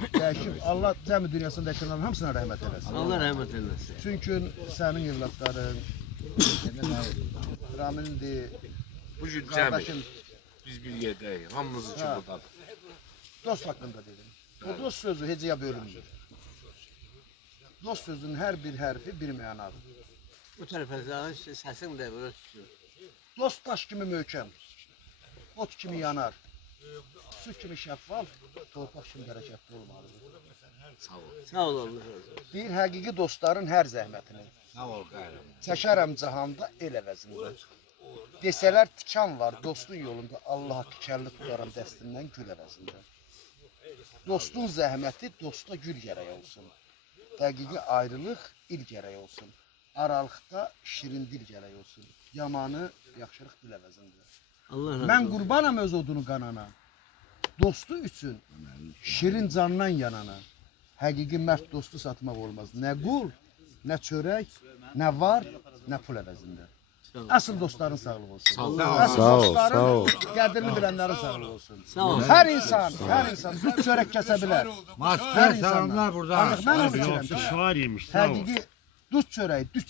Deyək Allah cəmi dünyasındakilərin hamısına rəhmət eləsin. Allah rəhmət eləsin. Çünki sənin evlatların, Ramil'dir, Bu gün qardaşın, biz bir yerdəyik. Hamımız üçün buradadır. dost haqqında dedim. O dost sözü heciyə bölünmür. Dost sözünün hər bir hərfi bir mənadır. Bu tərəfə işte səsin də böyle tutuyor. Dost daş kimi möhkəm, ot kimi yanar, su kimi şəffaf, torpaq kimi hərəkətli olmalıdır. Sağ ol. Sağ ol Allah razı olsun. Deyir həqiqi dostların hər zəhmətini, Sağ ol qayrım. çəkərəm cahanda el əvəzində. Desələr tikan var dostun yolunda, Allaha tikərli tutarım dəstindən gül əvəzində. Dostun zəhməti dosta gül gərək olsun. Dəqiqi ayrılıq il gərək olsun. Aralıqda şirin dil gərək olsun. Yamanı yaxşılıq dil əvəzində. Allah razı Mən olsun. qurbanam öz odunu qanana. Dostu üçün şirin candan yanana. Həqiqi mərd dostu satmaq olmaz. Nə qul, nə çörək, nə var, nə pul əvəzində. Əsl dostların sağlığı olsun. Sağ ol. Əsl Sağ ol, dostların sağ ol. qədrini bilənlərin sağlığı olsun. Sağ ol. Hər insan düz çörək kəsə bilər. Maskar selamlar burada. Ancaq mən onu bilirəm. Şuar yemiş. Sağ ol. Həqiqi düz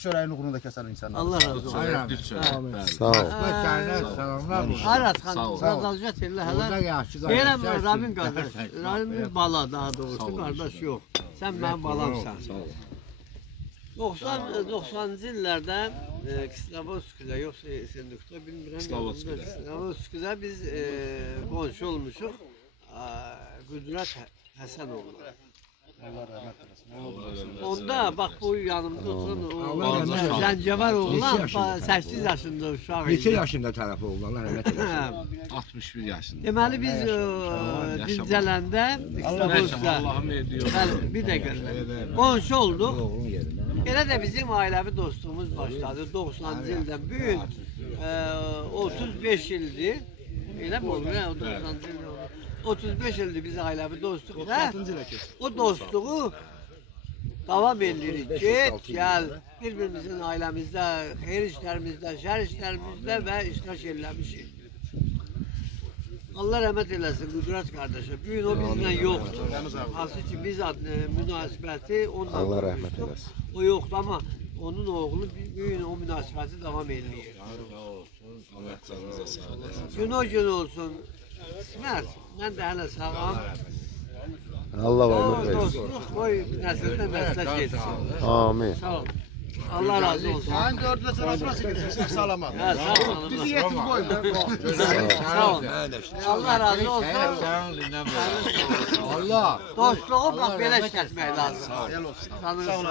çörəyin uğrunda kəsən insanlar. Allah razı olsun. Aynen. Sağ ol. Maskar selamlar burada. Arat Sağ xan, ol. razalacaq elə Burada hələ. yaşlı Deyirəm kardeşler. Ramin qardaş, Ramin bala daha doğrusu, qardaş yox. Sən mənim balamsan. 90-cı illərdə Kislovodskida yoxsa Sendukda bilmirəm. Kislovodskida biz qonşu olmuşuq. Qüdrət Həsənoğlu. Allah rəhmət eləsin. Onda bax bu yanımda oturan o Zəncəvar oğlan 8 yaşında uşaq idi. Neçə yaşında tərəfi oldu Allah rəhmət eylesin. 61 yaşında. Deməli biz dincələndə Kislovodskida Allah'ım ediyor. Bəli, bir dəqiqə. Qonşu olduq. Elə də bizim ailəvi dostluğumuz başladı 90-cı ildən. Bu gün 35 ildir. Elə mi olur? 90-cı ildir. 35 ildir biz ailəvi dostluq. O dostluğu davam edirik. Get, gəl. Bir-birimizin ailəmizdə, xeyir işlərimizdə, şər işlərimizdə və iştirak eləmişik. Allah rəhmət eləsin Qüdrət qardaşa. Bu gün o bizlə yoxdur. Hansı ki biz münasibəti onunla Allah rəhmət qurmuşduq. eləsin. O yoxdur amma onun oğlu bu gün o münasibəti davam edir. Allah canınıza sağ olasın. Gün o gün olsun. İsmət, mən də hələ sağam. Allah O ömür versin. dostluq qoy nəsildən nəslə getsin. Amin. Sağ ol. Allah razı olsun. Sənin dördülə burası gedirsən, salamat. Hə, sağ ol. Bizi yetim qoyma. Sağ ol. Allah razı olsun. Allah. Dostluğu bax belə işlətmək lazım. Sağ olun. Tanırsın.